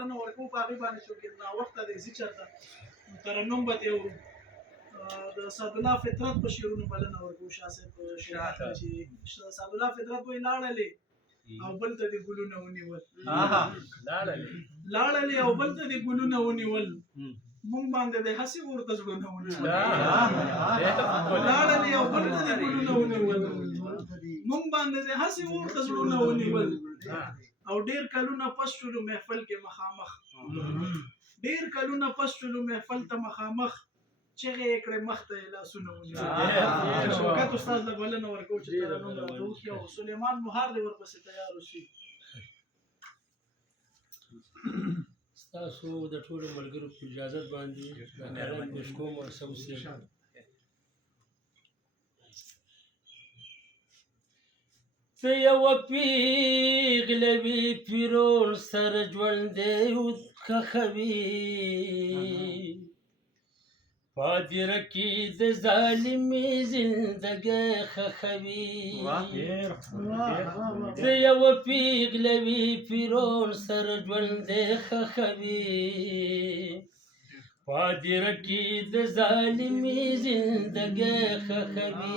بلنه ورکوو په هغې باندې چې ناوخته دی ځي چېرته نو ترنم به دې اورو د سعدالله فطرت په شعرونو بلنه ورکوو شاه صاحب په شعرات کې چې سعدالله فطرت وایي لاړلې او بل ته دې ګلونه ونیول لاړلې او بل ته دې ګلونه ونیول مونږ باندې د هسې ورته زړونه ونیول لاړلې او بل ته دې ګلونه ونیول مونږ باندې د هسې ورته زړونه ونیول او ډېر کلونه پس شولو محفل کې مخامخ ډېر کلونه پس شولو محفل ته مخامخ چغې یې کړې مخ ته یې لاسونه ونیول شوکت استاد له بلنه ورکوو چې ترنم راته وکړي او سلیمان مهار دې ورپسې تیار اوسي ستاسو د ټولو ملګرو په اجازت باندې دا کلام پېښ کوم او سوسي ته یوه پیغله وې پیرون سره ژوندی ښخوي پادره کې د ظالمې زندګۍ ښخوي ته یوه پیغله وې پیرون سره ژوندی ښخوي پادره کې د ظالمې زندګۍ ښخوي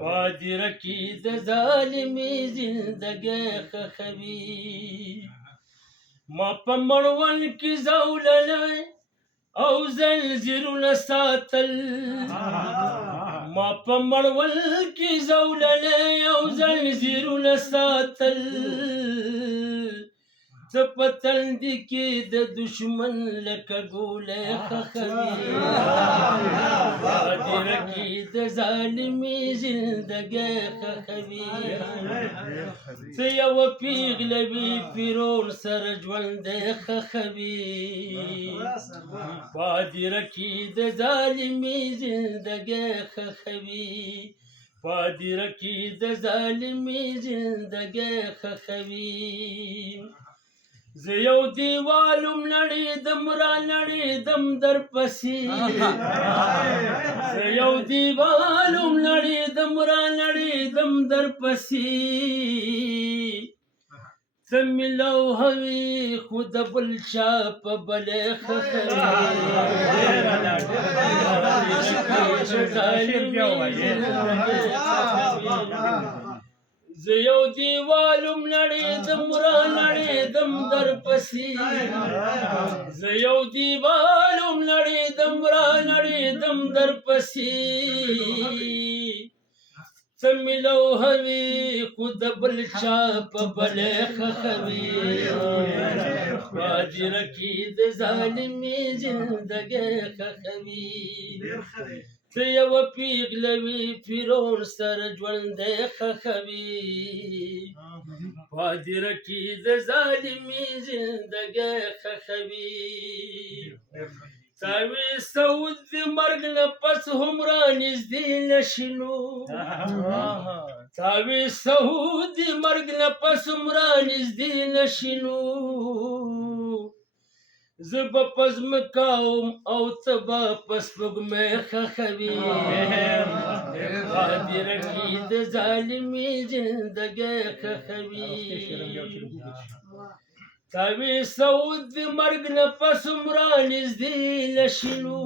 پادره کې د ظالمې زندګۍ ښخوي ما په مړوند کې زوللی او زنځیرونه ساتل ما په مړوند کې زوللی او زنځیرونه ساتل څه په تندي کې د دشمن لکه ګولی ښخوي پادره کې د ظالمې زندګۍ ښخوي ته یوه پیغله وې پیرون سره ژوندی ښخوي پادره کې د ظالمې زندګۍ ښخوي پادره کې د ظالمې زندګۍ ښخوي زه یو دیوالم نړېدم را نړېدم در پسې زه یو دیوالم نړېدم را نړېدم در پسې ته مې لوحه وې خو د بل چا په بلې ښخوي زه یو دیوالم نړېدم را نړېدم در پسې زه یو دیوالم نړېدم را نړېدم در پسې څه مې لوحه وې خو د بل چا په بلې ښخوي پادره کې د ظالمې زندګۍ ښخوي ته یوه پیغله وې پیرون سره ژوندی ښخوي پادره کې د ظالمې زندګۍ ښخوي تاوې سعود د مرګ نه پس هم را نږدې نه شي نو تاوې سعود د مرګ نه پس هم را نږدې نه شي نو زه به په ځمکه وم او ته به په سپوږمۍ ښخوي پادره کې د ظالمې زندګۍ ښخوي تاوې سعود د مرګ نه پس هم را نږدې نه شي نو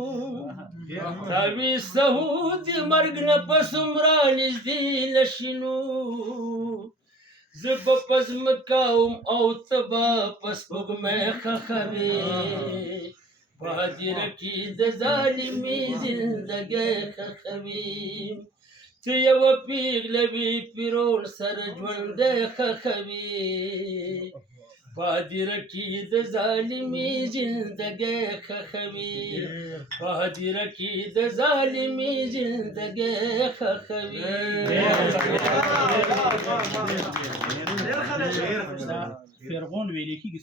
تاوې سعود د مرګ نه پس هم را نږدې نه شي نو زه به په ځمکه وم او ته به په سپوږمۍ ښخوي پادره کې د ظالمې زندګۍ ښخوي ته یوه پیغله وې پیرون سره ژوندی ښخوي پادره کې د ظالمې زندګۍ ښخوي پادره کې د ظالمې زندګۍ ښخوي فرغون ویلې کېږي